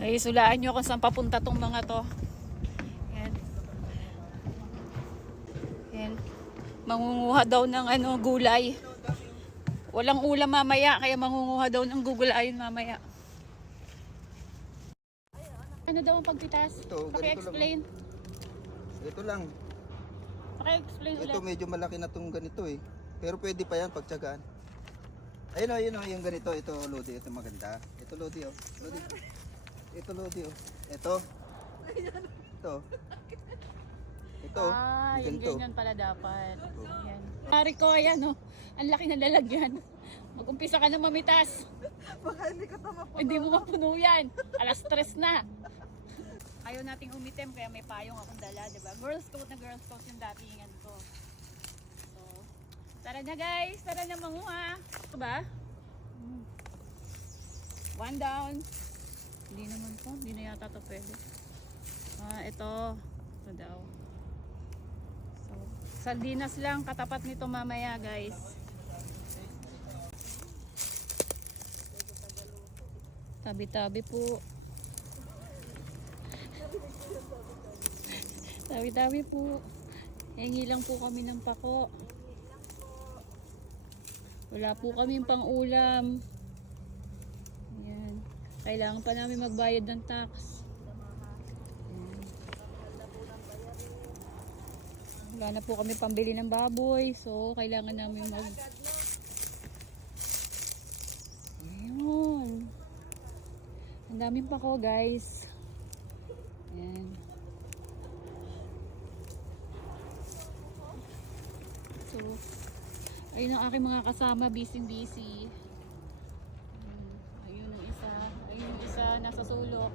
Ay, sulaan nyo kung saan papunta tong mga to. Yan. Yan. Mangunguha daw ng gulay. Walang ulam mamaya, kaya mangunguha daw ng gugulayin mamaya. Ano daw ang pagpitas? Ito, Paki-explain. Ito lang. Paki-explain ulit. Ito medyo malaki na tong ganito eh. Pero pwede pa yan pagtsagaan. Ayun o, yung ganito. Ito, Lodi. Ito maganda. Ito, Lodi o. Lodi. Ito, Lodi o. Ito. Ito. Ito. Yung ganito. ganyan pala dapat. Ayan. Pari ko, ayan o. Ang laki ng lalagyan. Mag-umpisa ka na mamitas. Baka hindi ka tama po. Hindi mo mapuno yan. Alas 3 na. Ayaw nating umitim kaya may payong akong dala, diba? Girls coat na girls coat yung datingan ko. So, tara na guys. Tara na manguha. Ito ba? One down. Hindi naman po. Hindi na yata ito pwede. Ito. Ito daw. So, sardinas lang katapat nito mamaya guys. Tabi-tabi po. Tabi-tabi po. Hingi lang po kami ng pako. Wala po kaming pang-ulam. Ayan. Kailangan pa namin magbayad ng tax. Ayan. Wala na po kami pambili ng baboy. So, kailangan namin Ayun. Ang daming pako guys. Ayan. So, ayun ang aking mga kasama, busy. Ayun ang isa. Ayun yung isa, nasa sulok.